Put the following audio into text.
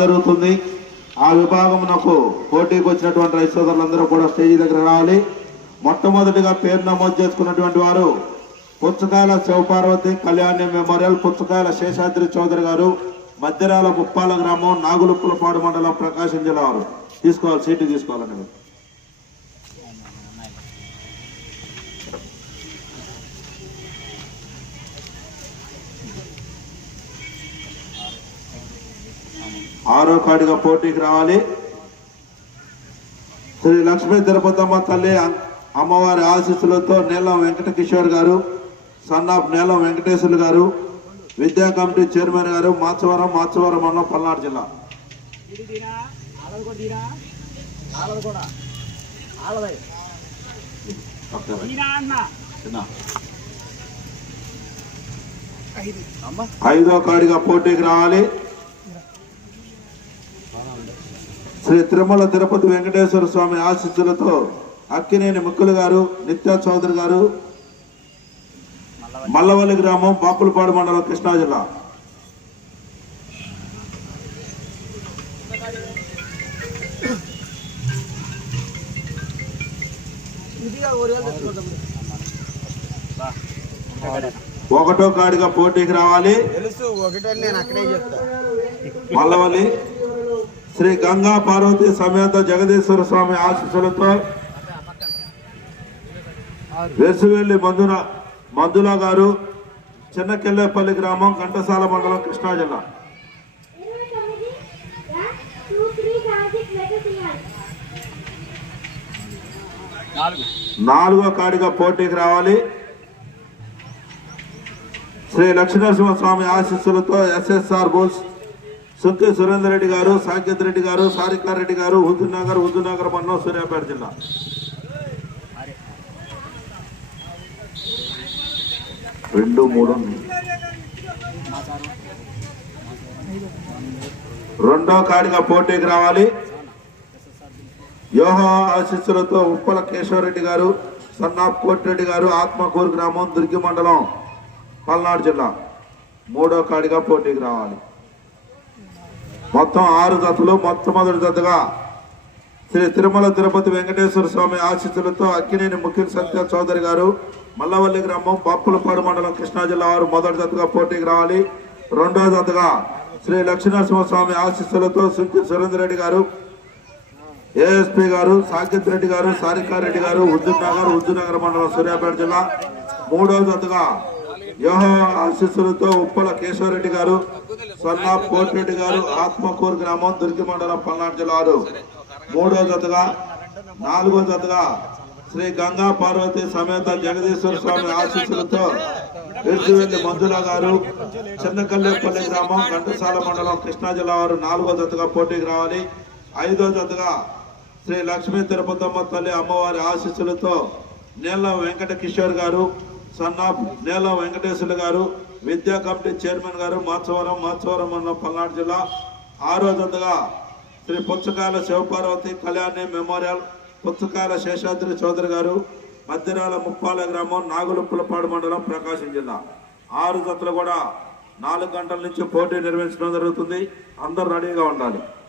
జరుగుతుంది. ఆ విభాగమునకు పోటీకి వచ్చినటువంటి రైతు సోదరులందరూ కూడా స్టేజీ దగ్గర రావాలి. మొట్టమొదటిగా పేరు నమోదు చేసుకున్నటువంటి వారు పుచ్చకాయల శివపార్వతి కళ్యాణి మెమోరియల్, పుచ్చకాయల శేషాద్రి చౌదరి గారు, మధ్యరాల ముప్పాల గ్రామం, నాగులుప్పులపాడు మండలం, ప్రకాశం జిల్లా వారు. తీసుకోవాలి, సీటు తీసుకోవాలండి. ఆరో కాడిగా పోటీకి రావాలి. శ్రీ లక్ష్మీ తిరుపతమ్మ తల్లి అమ్మవారి ఆశీస్సులతో నీలం వెంకట కిషోర్ గారు, సన్నాఫ్ నీలం వెంకటేశ్వర్లు గారు, విద్యా కమిటీ చైర్మన్ గారు, మాచవరం మండలం, పల్నాడు జిల్లా. ఐదో కాడిగా పోటీకి రావాలి. శ్రీ తిరుమల తిరుపతి వెంకటేశ్వర స్వామి ఆశీస్సులతో అక్కినేని ముక్కులు గారు, నిత్యా చౌదరి గారు, మల్లవల్లి గ్రామం, బాపులపాడు మండలం, కృష్ణా జిల్లా. ఒకటో కాడిగా పోటీకి రావాలి. మల్లవల్లి శ్రీ గంగా పార్వతి సమేత జగదీశ్వర స్వామి ఆశీస్సులతో వేసువెల్లి మందుల గారు, చిన్నకెల్లేపల్లి గ్రామం, ఘంటసాల మండలం, కృష్ణా జిల్లా. నాలుగో కాడిగా పోటీకి రావాలి. శ్రీ లక్ష్మీనరసింహ స్వామి ఆశీస్సులతో ఎస్ఎస్ఆర్ బోల్స్ సుంకి సురేందర్ రెడ్డి గారు, సాకేత్ రెడ్డి గారు, సారికార్ రెడ్డి గారు, హుజూర్నగర్ మండలం, సూర్యాపేట జిల్లా. రెండో కాడిగా పోటీకి రావాలి. యోహో ఆశీస్సులతో ఉప్పల కేశవరెడ్డి గారు, సన్నాఫ్ కోటిరెడ్డి గారు, ఆత్మకూరు గ్రామం, దుర్గి మండలం, పల్నాడు జిల్లా. మూడో కాడిగా పోటీకి రావాలి. మొత్తం 6 జతలు. మొట్టమొదటి జతగా శ్రీ తిరుమల తిరుపతి వెంకటేశ్వర స్వామి ఆశీస్సులతో అక్కినేని ముఖ్య సత్య చౌదరి గారు, మల్లవల్లి గ్రామం, బాపులపాడు మండలం, కృష్ణా జిల్లా వారు మొదటి జతగా పోటీకి రావాలి. రెండో జతగా శ్రీ లక్ష్మీనరసింహ స్వామి ఆశీస్సులతో సుంకి సురేందర్ రెడ్డి గారు, ఏఎస్పీ గారు, సాకేత్ రెడ్డి గారు, సారికార్ రెడ్డి గారు, హుజూర్నగర్ మండలం, సూర్యాపేట జిల్లా. మూడో జతగా యోహో ఆశీస్సులతో ఉప్పల కేశవరెడ్డి గారు, సన్నాఫ్ కోటిరెడ్డి గారు, ఆత్మకూరు గ్రామం, దుర్గి మండలం, పల్నాడు జిల్లా వారు. మూడో జతగా. నాలుగో జతగా శ్రీ గంగా పార్వతి సమేత జగదీశ్వర స్వామి ఆశీస్సులతో వేసువెల్లి మందుల గారు, చిన్నకల్లేపల్లి గ్రామం, ఘంటసాల మండలం, కృష్ణా జిల్లా వారు. నాలుగో జతగా పోటీకి రావాలి. ఐదో జతగా శ్రీ లక్ష్మీ తిరుపతమ్మ తల్లి అమ్మవారి ఆశీస్సులతో నీలం వెంకట కిషోర్ గారు, సన్నాఫ్ నీలం వెంకటేశ్వర్లు గారు, విద్యా కమిటీ చైర్మన్ గారు, మాచవరం మండలం, పల్నాడు జిల్లా. ఆరో జతగా శ్రీ పుచ్చకాయల శివపార్వతి కళ్యాణి మెమోరియల్, పుచ్చకాయల శేషాద్రి చౌదరి గారు, మధ్యరాల ముప్పాల గ్రామం, నాగులుప్పులపాడు మండలం, ప్రకాశం జిల్లా. 6 జతలు కూడా 4 గంటల నుంచి పోటీ నిర్వహించడం జరుగుతుంది. అందరూ రెడీగా ఉండాలి.